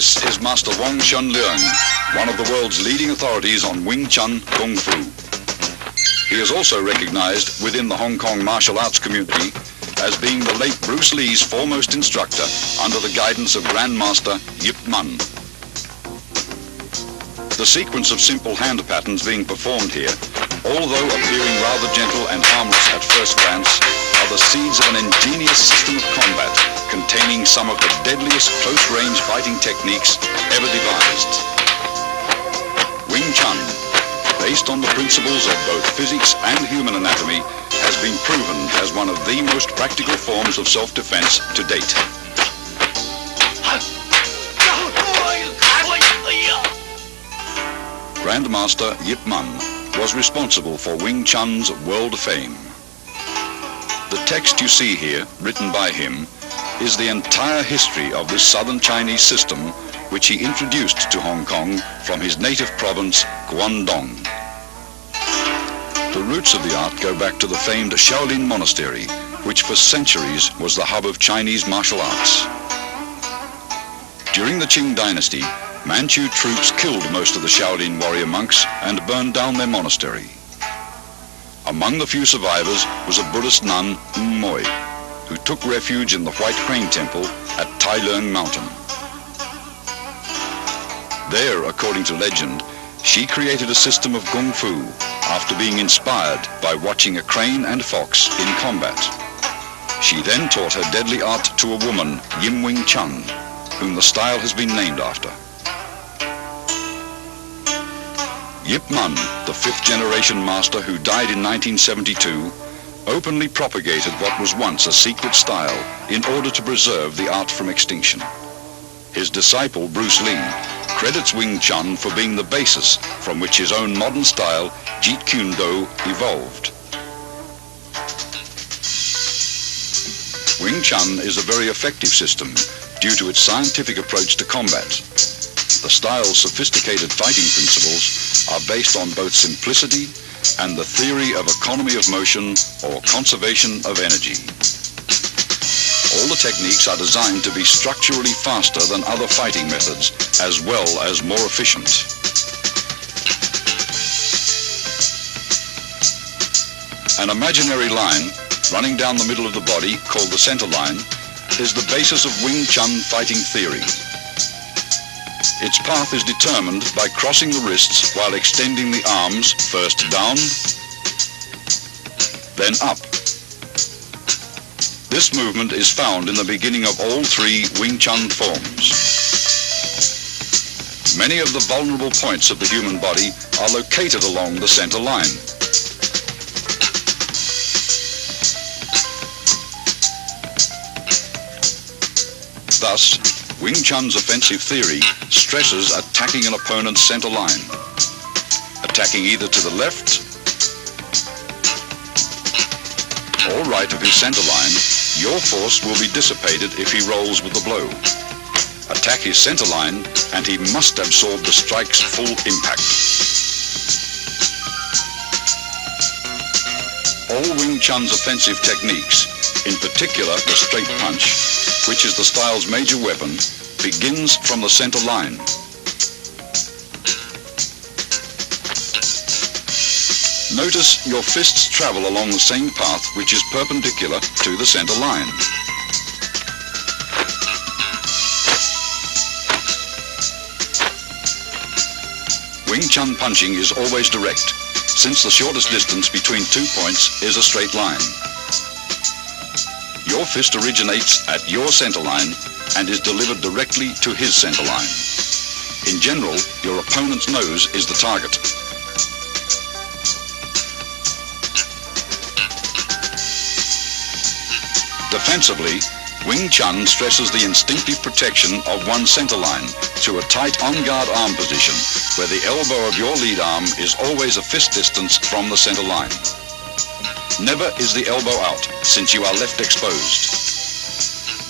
This is Master Wong Shun Leung, one of the world's leading authorities on Wing Chun Kung Fu. He is also recognized within the Hong Kong martial arts community as being the late Bruce Lee's foremost instructor under the guidance of Grandmaster Yip Man. The sequence of simple hand patterns being performed here, although appearing rather gentle and harmless at first glance, are the seeds of an ingenious system of combat containing some of the deadliest close-range fighting techniques ever devised. Wing Chun, based on the principles of both physics and human anatomy, has been proven as one of the most practical forms of self-defense to date. Grandmaster Yip Man was responsible for Wing Chun's world fame. The text you see here, written by him, is the entire history of this southern Chinese system, which he introduced to Hong Kong from his native province, Guangdong. The roots of the art go back to the famed Shaolin Monastery, which for centuries was the hub of Chinese martial arts. During the Qing dynasty, Manchu troops killed most of the Shaolin warrior monks and burned down their monastery. Among the few survivors was a Buddhist nun, Moi, who took refuge in the White Crane Temple at Tai Leung Mountain. There, according to legend, she created a system of Kung Fu after being inspired by watching a crane and fox in combat. She then taught her deadly art to a woman, Wing Chun, whom the style has been named after. Yip Man, the fifth-generation master who died in 1972, openly propagated what was once a secret style in order to preserve the art from extinction. His disciple, Bruce Lee, credits Wing Chun for being the basis from which his own modern style, Jeet Kune Do, evolved. Wing Chun is a very effective system due to its scientific approach to combat. The style's sophisticated fighting principles are based on both simplicity and the theory of economy of motion or conservation of energy. All the techniques are designed to be structurally faster than other fighting methods, as well as more efficient. An imaginary line running down the middle of the body, called the center line, is the basis of Wing Chun fighting theory. Its path is determined by crossing the wrists while extending the arms first down, then up. This movement is found in the beginning of all three Wing Chun forms. Many of the vulnerable points of the human body are located along the center line. Thus, Wing Chun's offensive theory stresses attacking an opponent's center line. Attacking either to the left or right of his center line, your force will be dissipated if he rolls with the blow. Attack his center line and he must absorb the strike's full impact. All Wing Chun's offensive techniques, in particular the straight punch, which is the style's major weapon, begins from the center line. Notice your fists travel along the same path which is perpendicular to the center line. Wing Chun punching is always direct, since the shortest distance between 2 points is a straight line. Your fist originates at your center line and is delivered directly to his center line. In general, your opponent's nose is the target. Defensively, Wing Chun stresses the instinctive protection of one's center line to a tight on-guard arm position where the elbow of your lead arm is always a fist distance from the center line. Never is the elbow out, since you are left exposed.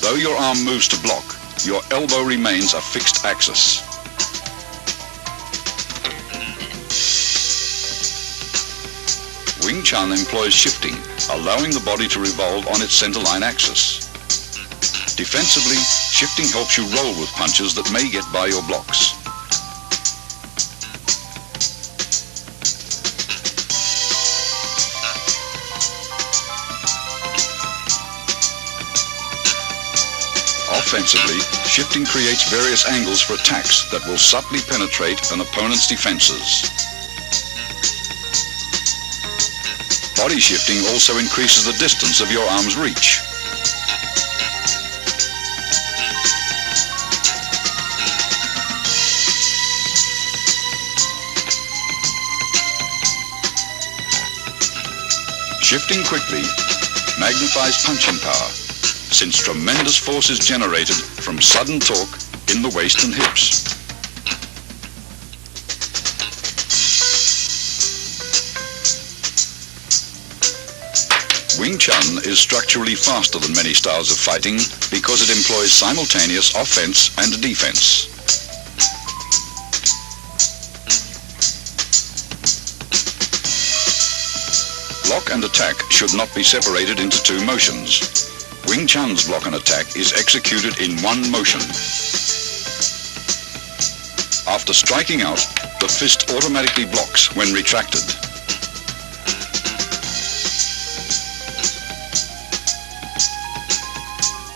Though your arm moves to block, your elbow remains a fixed axis. Wing Chun employs shifting, allowing the body to revolve on its center line axis. Defensively, shifting helps you roll with punches that may get by your blocks. Offensively, shifting creates various angles for attacks that will subtly penetrate an opponent's defenses. Body shifting also increases the distance of your arm's reach. Shifting quickly magnifies punching power, since tremendous force is generated from sudden torque in the waist and hips. Wing Chun is structurally faster than many styles of fighting because it employs simultaneous offense and defense. Block and attack should not be separated into two motions. Wing Chun's block and attack is executed in one motion. After striking out, the fist automatically blocks when retracted.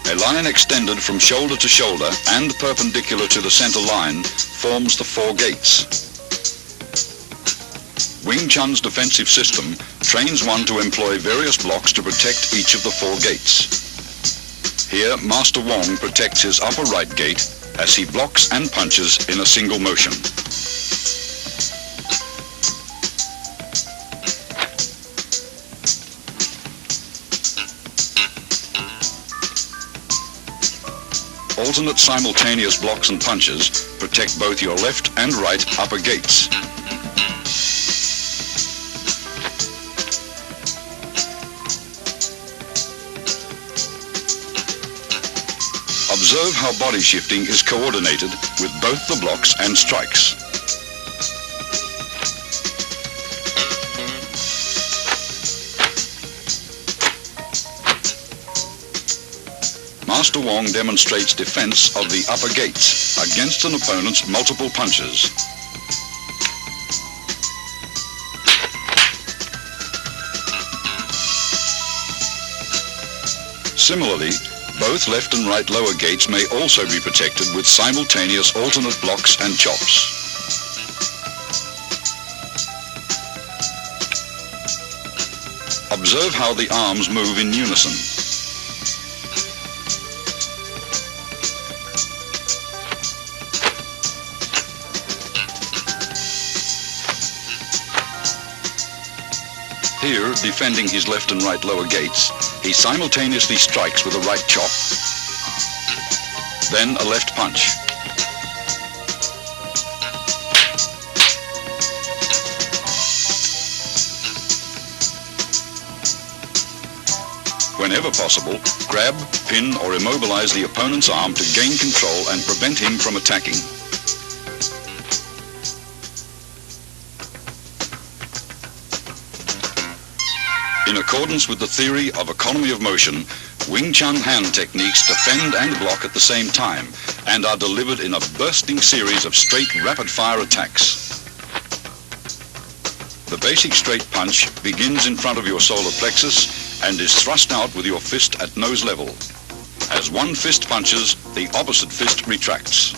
A line extended from shoulder to shoulder and perpendicular to the center line forms the four gates. Wing Chun's defensive system trains one to employ various blocks to protect each of the four gates. Here, Master Wong protects his upper right gate as he blocks and punches in a single motion. Alternate simultaneous blocks and punches protect both your left and right upper gates. Observe how body shifting is coordinated with both the blocks and strikes. Master Wong demonstrates defense of the upper gates against an opponent's multiple punches. Similarly, both left and right lower gates may also be protected with simultaneous alternate blocks and chops. Observe how the arms move in unison. Here, defending his left and right lower gates, he simultaneously strikes with a right chop, then a left punch. Whenever possible, grab, pin, or immobilize the opponent's arm to gain control and prevent him from attacking. In accordance with the theory of economy of motion, Wing Chun hand techniques defend and block at the same time and are delivered in a bursting series of straight rapid-fire attacks. The basic straight punch begins in front of your solar plexus and is thrust out with your fist at nose level. As one fist punches, the opposite fist retracts.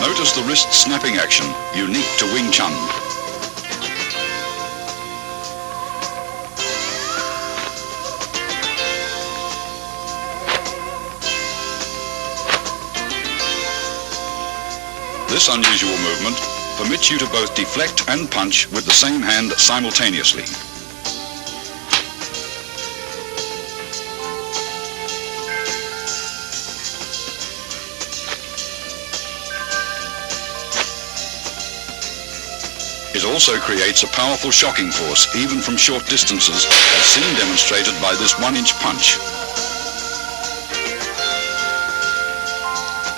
Notice the wrist snapping action, unique to Wing Chun. This unusual movement permits you to both deflect and punch with the same hand simultaneously. It also creates a powerful shocking force, even from short distances, as seen demonstrated by this 1-inch punch.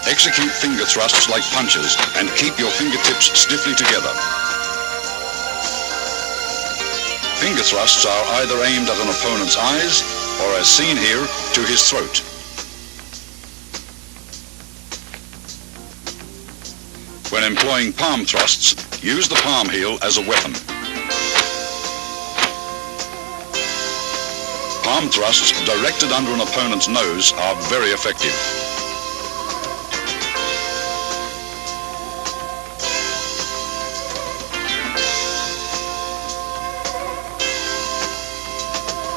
Execute finger thrusts like punches and keep your fingertips stiffly together. Finger thrusts are either aimed at an opponent's eyes or, as seen here, to his throat. When employing palm thrusts, use the palm heel as a weapon. Palm thrusts directed under an opponent's nose are very effective.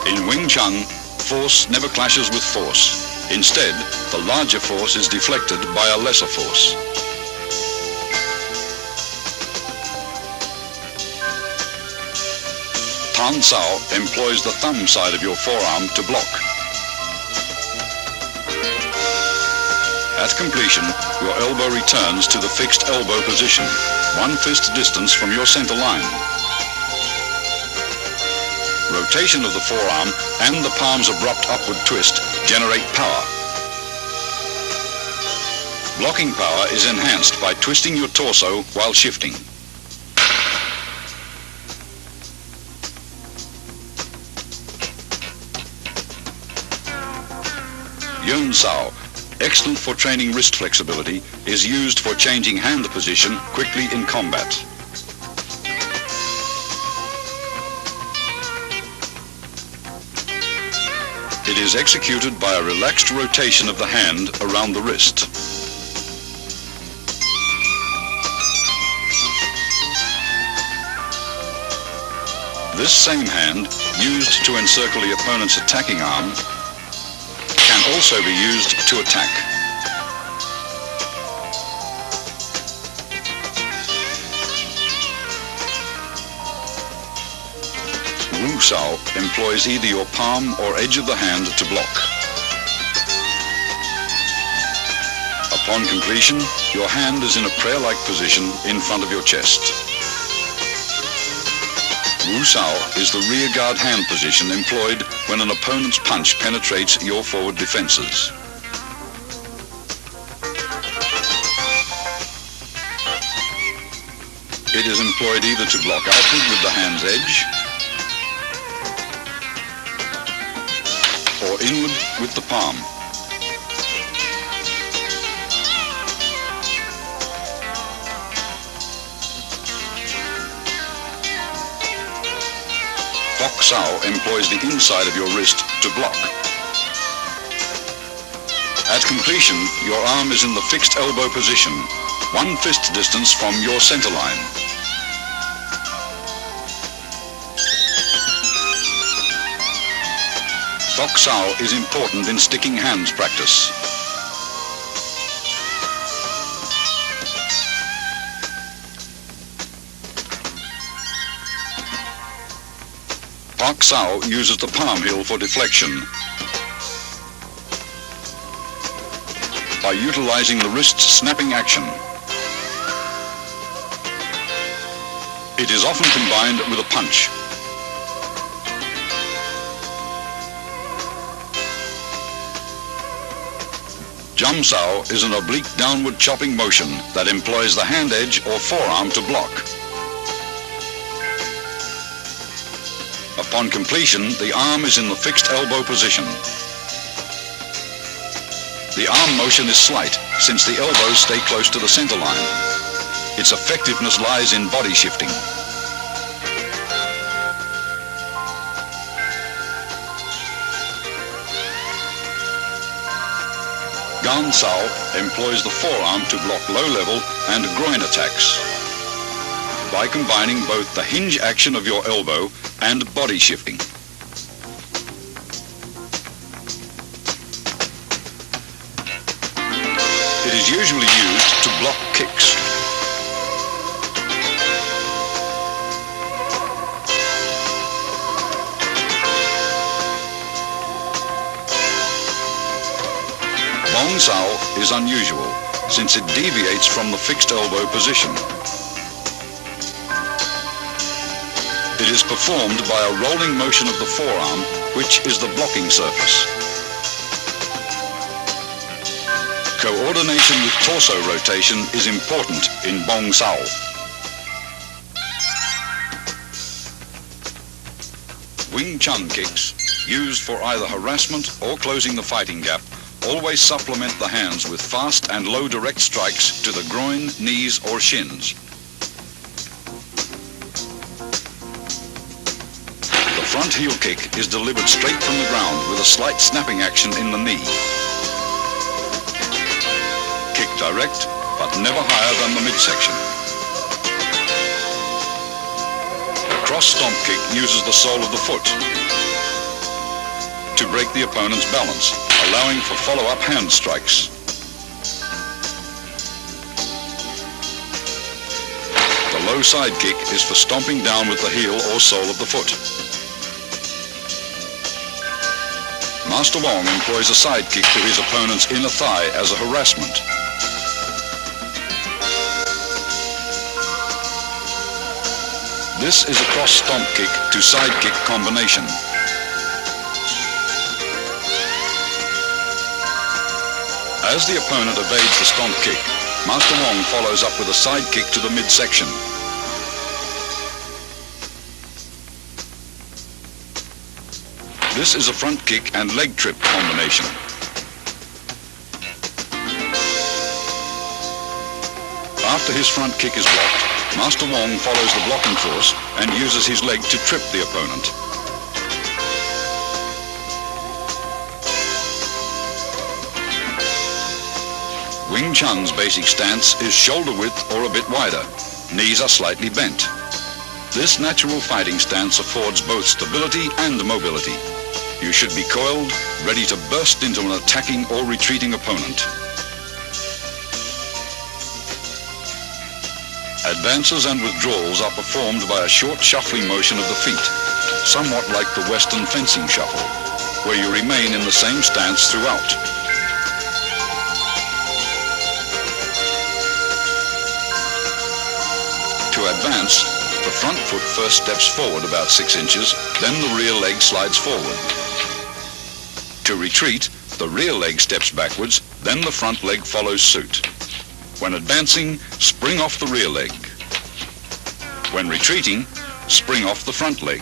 In Wing Chun, force never clashes with force. Instead, the larger force is deflected by a lesser force. Tan Sao employs the thumb side of your forearm to block. At completion, your elbow returns to the fixed elbow position, 1 fist distance from your center line. Rotation of the forearm and the palm's abrupt upward twist generate power. Blocking power is enhanced by twisting your torso while shifting. Yun Sao, excellent for training wrist flexibility, is used for changing hand position quickly in combat. It is executed by a relaxed rotation of the hand around the wrist. This same hand, used to encircle the opponent's attacking arm, can also be used to attack. Wu Sao employs either your palm or edge of the hand to block. Upon completion, your hand is in a prayer-like position in front of your chest. Wu Sao is the rear guard hand position employed when an opponent's punch penetrates your forward defenses. It is employed either to block outward with the hand's edge or inward with the palm. Fok Sao employs the inside of your wrist to block. At completion, your arm is in the fixed elbow position, 1 fist distance from your center line. Fok Sao is important in sticking hands practice. Fok Sao uses the palm heel for deflection by utilizing the wrist's snapping action. It is often combined with a punch. Jum Sao is an oblique downward chopping motion that employs the hand edge or forearm to block. Upon completion, the arm is in the fixed elbow position. The arm motion is slight, since the elbows stay close to the center line. Its effectiveness lies in body shifting. Gan Sao employs the forearm to block low-level and groin attacks by combining both the hinge action of your elbow and body shifting. It is usually used to block kicks. Wong Sao is unusual, since it deviates from the fixed elbow position. It is performed by a rolling motion of the forearm, which is the blocking surface. Coordination with torso rotation is important in Wong Sao. Wing Chun kicks, used for either harassment or closing the fighting gap, always supplement the hands with fast and low direct strikes to the groin, knees or shins. The front heel kick is delivered straight from the ground with a slight snapping action in the knee. Kick direct, but never higher than the midsection. A cross stomp kick uses the sole of the foot to break the opponent's balance, allowing for follow-up hand strikes. The low side kick is for stomping down with the heel or sole of the foot. Master Wong employs a side kick to his opponent's inner thigh as a harassment. This is a cross stomp kick to side kick combination. As the opponent evades the stomp kick, Master Wong follows up with a side kick to the midsection. This is a front kick and leg trip combination. After his front kick is blocked, Master Wong follows the blocking force and uses his leg to trip the opponent. Wing Chun's basic stance is shoulder width or a bit wider. Knees are slightly bent. This natural fighting stance affords both stability and mobility. You should be coiled, ready to burst into an attacking or retreating opponent. Advances and withdrawals are performed by a short shuffling motion of the feet, somewhat like the Western fencing shuffle, where you remain in the same stance throughout. To advance, the front foot first steps forward about 6 inches, then the rear leg slides forward. To retreat, the rear leg steps backwards, then the front leg follows suit. When advancing, spring off the rear leg. When retreating, spring off the front leg.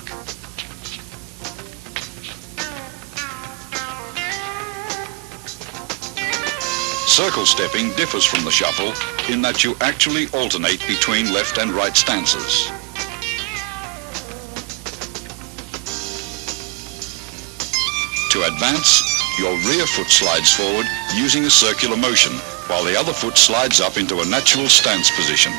Circle stepping differs from the shuffle in that you actually alternate between left and right stances. To advance, your rear foot slides forward using a circular motion, while the other foot slides up into a natural stance position.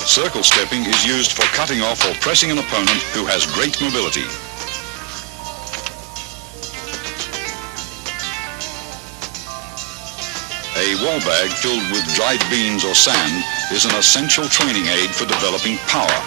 Circle stepping is used for cutting off or pressing an opponent who has great mobility. A wall bag filled with dried beans or sand is an essential training aid for developing power.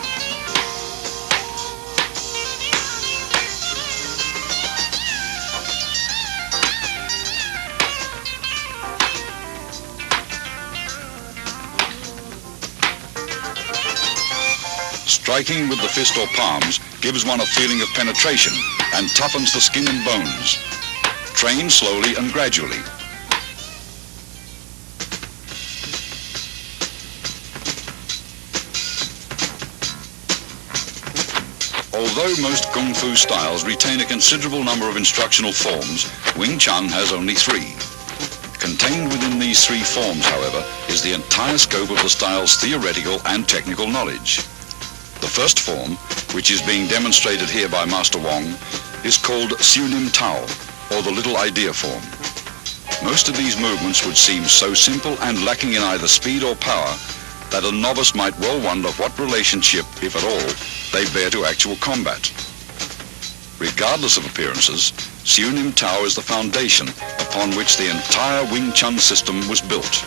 Striking with the fist or palms gives one a feeling of penetration and toughens the skin and bones. Train slowly and gradually. Although most Kung Fu styles retain a considerable number of instructional forms, Wing Chun has only 3. Contained within these 3 forms, however, is the entire scope of the style's theoretical and technical knowledge. The first form, which is being demonstrated here by Master Wong, is called Siu Nim Tao, or the Little Idea form. Most of these movements would seem so simple and lacking in either speed or power that a novice might well wonder what relationship, if at all, they bear to actual combat. Regardless of appearances, Siu Nim Tao is the foundation upon which the entire Wing Chun system was built.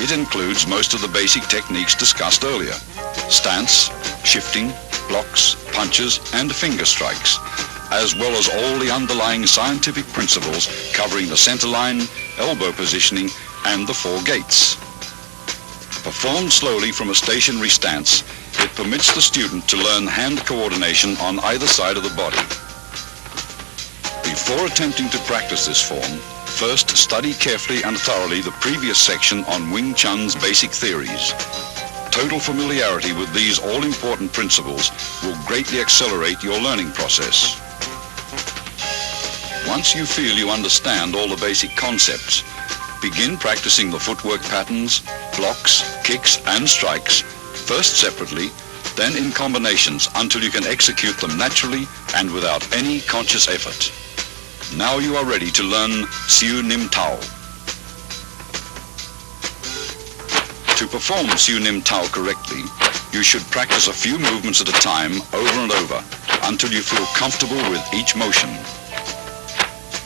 It includes most of the basic techniques discussed earlier: stance, shifting, blocks, punches, and finger strikes, as well as all the underlying scientific principles covering the center line, elbow positioning, and the 4 gates. Performed slowly from a stationary stance, it permits the student to learn hand coordination on either side of the body. Before attempting to practice this form, first study carefully and thoroughly the previous section on Wing Chun's basic theories. Total familiarity with these all-important principles will greatly accelerate your learning process. Once you feel you understand all the basic concepts, begin practicing the footwork patterns, blocks, kicks, and strikes, first separately, then in combinations until you can execute them naturally and without any conscious effort. Now you are ready to learn Siu Nim Tao. To perform Siu Nim Tao correctly, you should practice a few movements at a time over and over until you feel comfortable with each motion.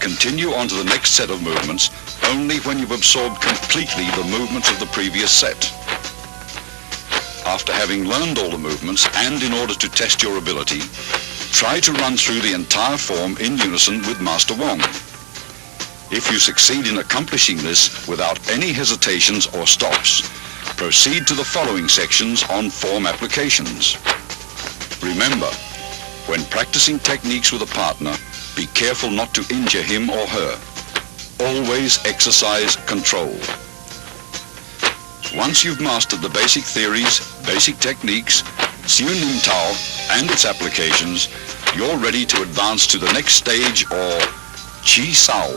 Continue on to the next set of movements only when you've absorbed completely the movements of the previous set. After having learned all the movements, and in order to test your ability, try to run through the entire form in unison with Master Wong. If you succeed in accomplishing this without any hesitations or stops, proceed to the following sections on form applications. Remember, when practicing techniques with a partner, be careful not to injure him or her. Always exercise control. Once you've mastered the basic theories, basic techniques, Siu Nim Tao, and its applications, you're ready to advance to the next stage, or Chi Sao.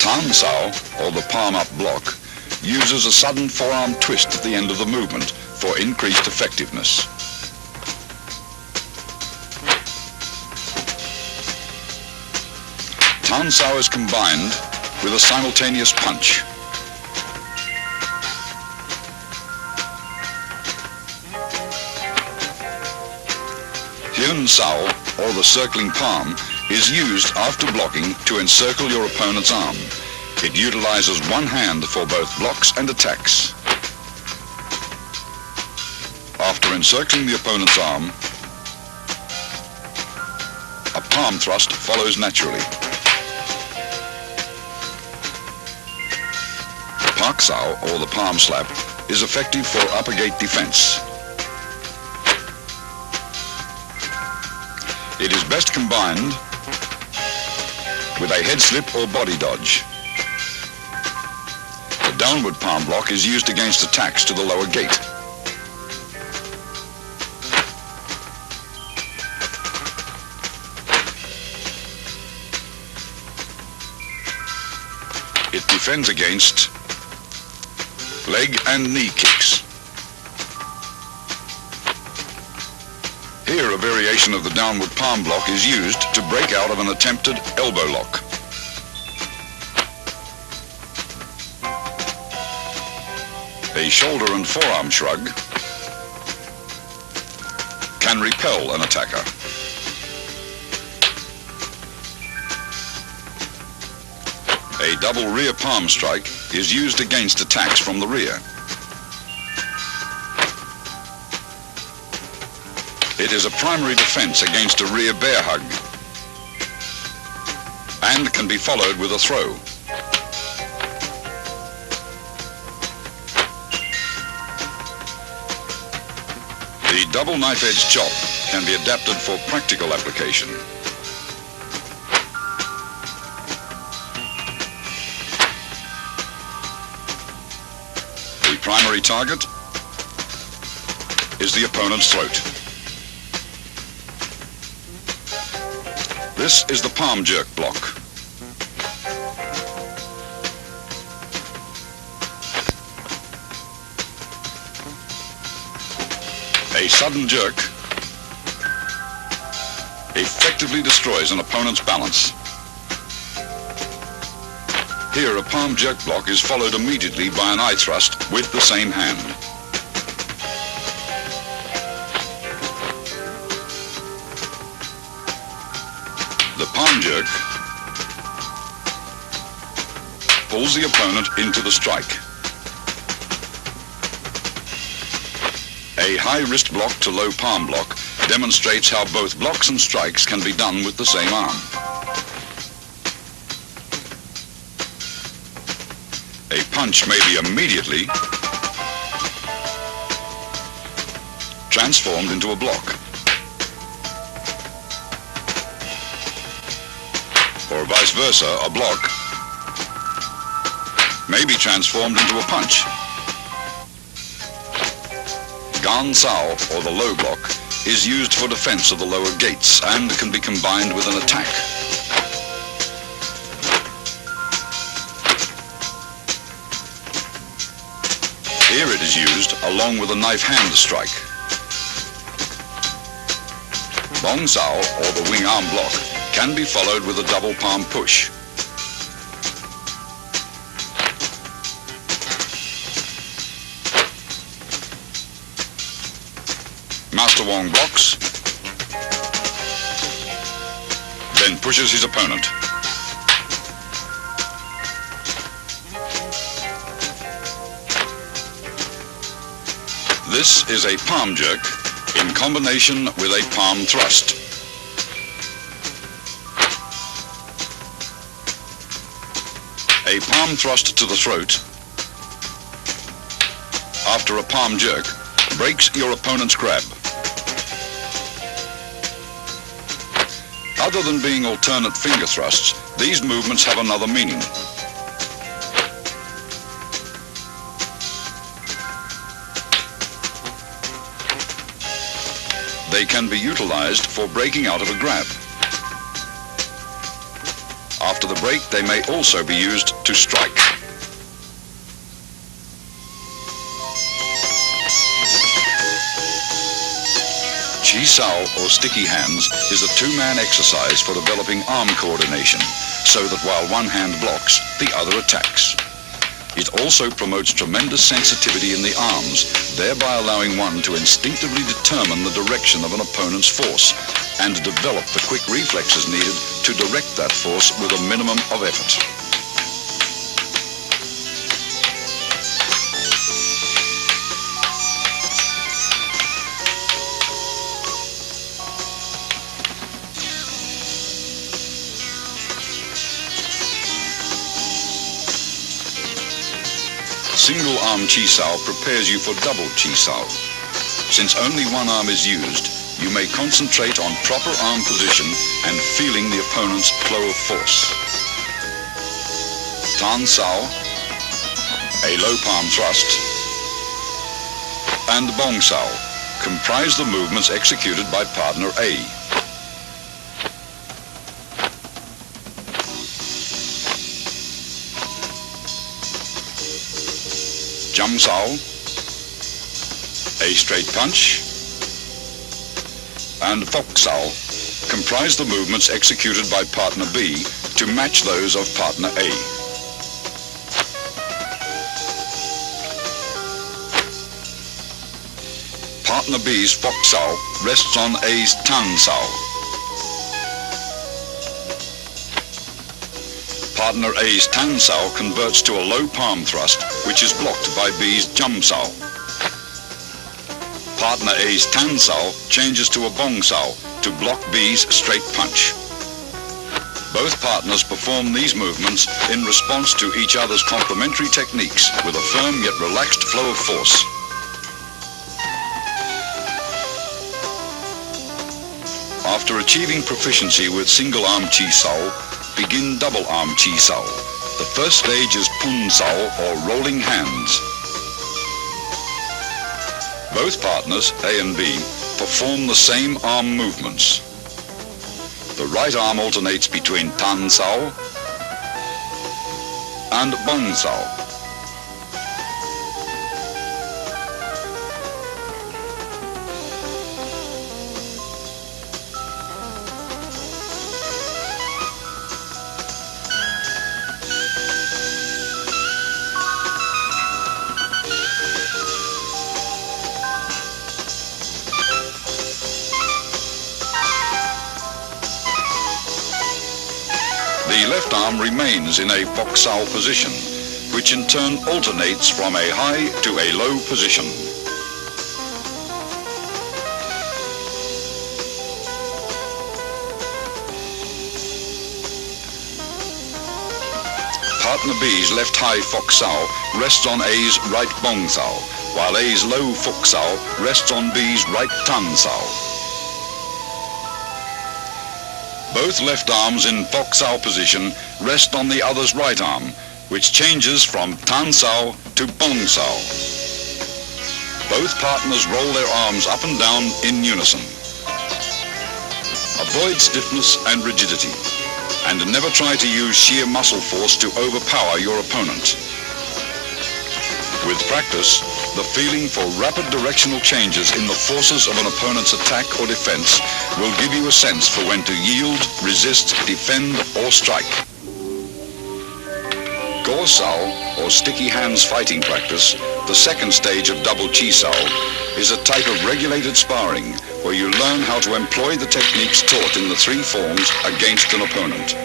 Tan Sao, or the palm-up block, uses a sudden forearm twist at the end of the movement for increased effectiveness. Tan Sao is combined with a simultaneous punch. Hyun Sao, or the circling palm, is used after blocking to encircle your opponent's arm. It utilizes one hand for both blocks and attacks. After encircling the opponent's arm, a palm thrust follows naturally. Pak Sao, or the palm slap, is effective for upper gate defense. It is best combined with a head slip or body dodge. The downward palm block is used against attacks to the lower gate. It defends against leg and knee kicks. Here, a variation of the downward palm block is used to break out of an attempted elbow lock. A shoulder and forearm shrug can repel an attacker. A double rear palm strike is used against attacks from the rear. It is a primary defense against a rear bear hug and can be followed with a throw. The double knife-edge chop can be adapted for practical application. primary target is the opponent's throat. This is the palm jerk block. A sudden jerk effectively destroys an opponent's balance. Here, a palm jerk block is followed immediately by an eye thrust with the same hand. The palm jerk pulls the opponent into the strike. A high wrist block to low palm block demonstrates how both blocks and strikes can be done with the same arm. A punch may be immediately transformed into a block, or vice versa, a block may be transformed into a punch. Gan Sao, or the low block, is used for defense of the lower gates and can be combined with an attack. Here it is used along with a knife hand strike. Bong Sao, or the wing arm block, can be followed with a double palm push. Master Wong blocks, then pushes his opponent. This is a palm jerk in combination with a palm thrust. A palm thrust to the throat after a palm jerk breaks your opponent's grab. Other than being alternate finger thrusts, these movements have another meaning. They can be utilized for breaking out of a grab. After the break, they may also be used to strike. Chi Sao, or sticky hands, is a two-man exercise for developing arm coordination, so that while one hand blocks, the other attacks. It also promotes tremendous sensitivity in the arms, thereby allowing one to instinctively determine the direction of an opponent's force and develop the quick reflexes needed to direct that force with a minimum of effort. Single arm Chi Sao prepares you for double Chi Sao. Since only one arm is used, you may concentrate on proper arm position and feeling the opponent's flow of force. Tan Sao, a low palm thrust, and Bong Sao comprise the movements executed by partner A. Jum Sao, a straight punch, and Fok Sao comprise the movements executed by partner B to match those of partner A. Partner B's Fok Sao rests on A's Tan Sao. Partner A's Tan Sao converts to a low palm thrust, which is blocked by B's Jum Sao. Partner A's Tan Sao changes to a Bong Sao to block B's straight punch. Both partners perform these movements in response to each other's complementary techniques with a firm yet relaxed flow of force. After achieving proficiency with single arm Chi Sao, begin double arm Chi Sao. The first stage is Pun Sao, or rolling hands. Both partners, A and B, perform the same arm movements. The right arm alternates between tan sao and bong sao. The left arm remains in a bok sao position, which in turn alternates from a high to a low position. Partner B's left high fok sao rests on A's right bong sao, while A's low fok sao rests on B's right tan sao. Both left arms in fok sao position rest on the other's right arm, which changes from tan sao to bong sao. Both partners roll their arms up and down in unison. Avoid stiffness and rigidity, and never try to use sheer muscle force to overpower your opponent. With practice, the feeling for rapid directional changes in the forces of an opponent's attack or defense will give you a sense for when to yield, resist, defend, or strike. Go sao, or sticky hands fighting practice, the second stage of double chi sao, is a type of regulated sparring where you learn how to employ the techniques taught in the three forms against an opponent.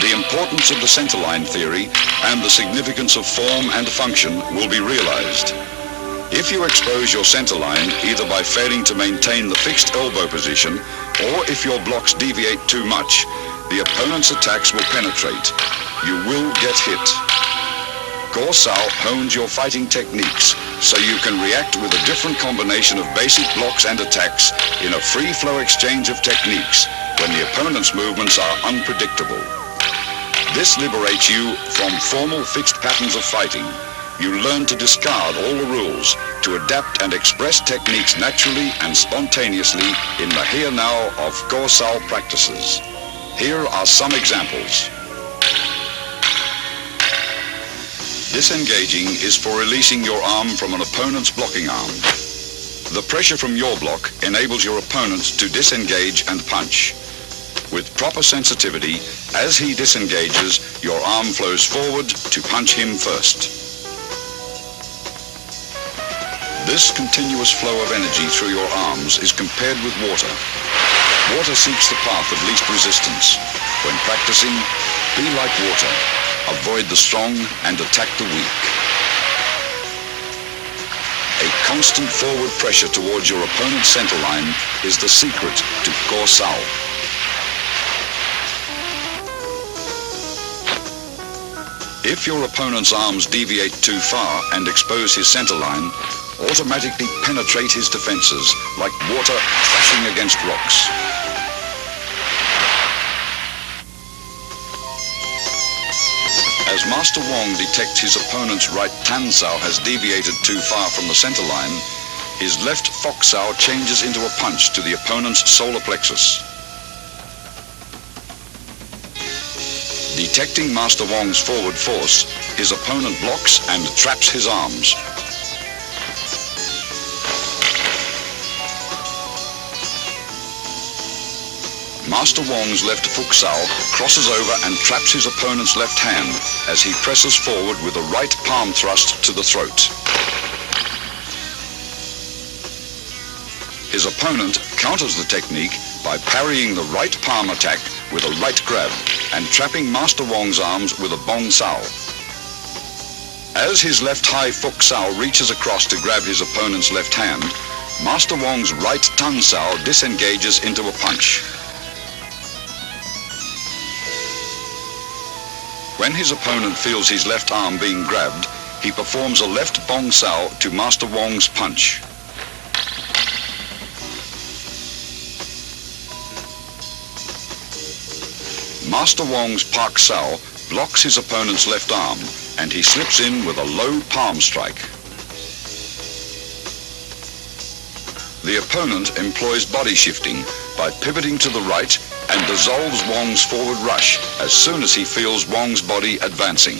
The importance of the centerline theory and the significance of form and function will be realized. If you expose your centerline either by failing to maintain the fixed elbow position or if your blocks deviate too much, the opponent's attacks will penetrate. You will get hit. Go sao hones your fighting techniques so you can react with a different combination of basic blocks and attacks in a free-flow exchange of techniques when the opponent's movements are unpredictable. This liberates you from formal fixed patterns of fighting. You learn to discard all the rules, to adapt and express techniques naturally and spontaneously in the here-now of Go sao practices. Here are some examples. Disengaging is for releasing your arm from an opponent's blocking arm. The pressure from your block enables your opponent to disengage and punch. With proper sensitivity, as he disengages, your arm flows forward to punch him first. This continuous flow of energy through your arms is compared with water. Water seeks the path of least resistance. When practicing, be like water. Avoid the strong and attack the weak. A constant forward pressure towards your opponent's centerline is the secret to Go sao. If your opponent's arms deviate too far and expose his centerline, automatically penetrate his defenses like water crashing against rocks. As Master Wong detects his opponent's right tan sao has deviated too far from the centerline, his left fok sao changes into a punch to the opponent's solar plexus. Detecting Master Wong's forward force, his opponent blocks and traps his arms. Master Wong's left fok sao crosses over and traps his opponent's left hand as he presses forward with a right palm thrust to the throat. His opponent counters the technique by parrying the right palm attack with a right grab and trapping Master Wong's arms with a bong sao. As his left high fok sao reaches across to grab his opponent's left hand, Master Wong's right tan sao disengages into a punch. When his opponent feels his left arm being grabbed, he performs a left bong sao to Master Wong's punch. Master Wong's pak sao blocks his opponent's left arm and he slips in with a low palm strike. The opponent employs body shifting by pivoting to the right and dissolves Wong's forward rush as soon as he feels Wong's body advancing.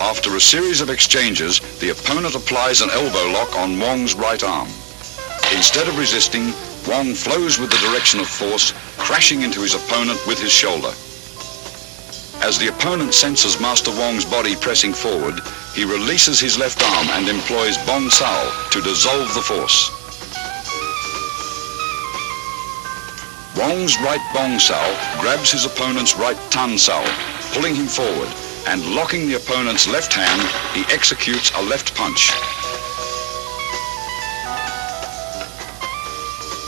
After a series of exchanges, the opponent applies an elbow lock on Wong's right arm. Instead of resisting, Wong flows with the direction of force, crashing into his opponent with his shoulder. As the opponent senses Master Wong's body pressing forward, he releases his left arm and employs Bong Sao to dissolve the force. Wong's right Bong Sao grabs his opponent's right Tan Sao, pulling him forward, and locking the opponent's left hand, he executes a left punch.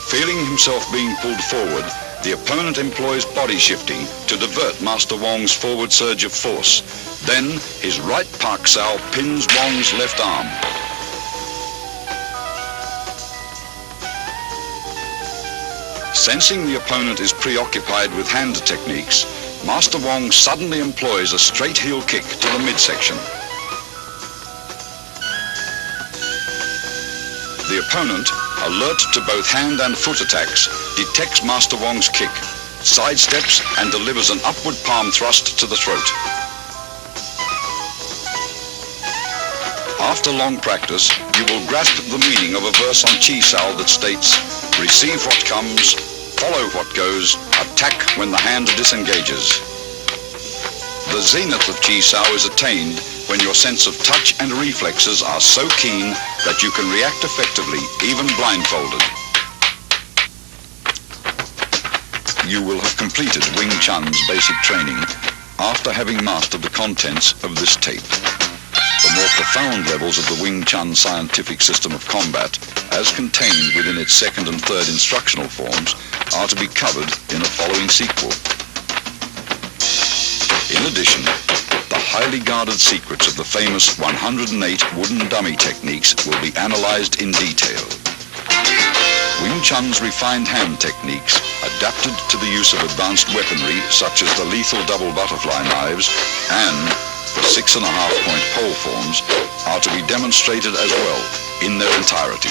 Feeling himself being pulled forward, the opponent employs body shifting to divert Master Wong's forward surge of force. Then, his right Pak Sao pins Wong's left arm. Sensing the opponent is preoccupied with hand techniques, Master Wong suddenly employs a straight heel kick to the midsection. The opponent, alert to both hand and foot attacks, detects Master Wong's kick, sidesteps and delivers an upward palm thrust to the throat. After long practice, you will grasp the meaning of a verse on Chi Sao that states, "Receive what comes, follow what goes, attack when the hand disengages." The zenith of Chi Sao is attained when your sense of touch and reflexes are so keen that you can react effectively, even blindfolded. You will have completed Wing Chun's basic training after having mastered the contents of this tape. The more profound levels of the Wing Chun scientific system of combat, as contained within its second and third instructional forms, are to be covered in the following sequel. In addition, the highly guarded secrets of the famous 108 wooden dummy techniques will be analyzed in detail. Wing Chun's refined hand techniques, adapted to the use of advanced weaponry such as the lethal double butterfly knives and the 6.5-point pole forms, are to be demonstrated as well in their entirety.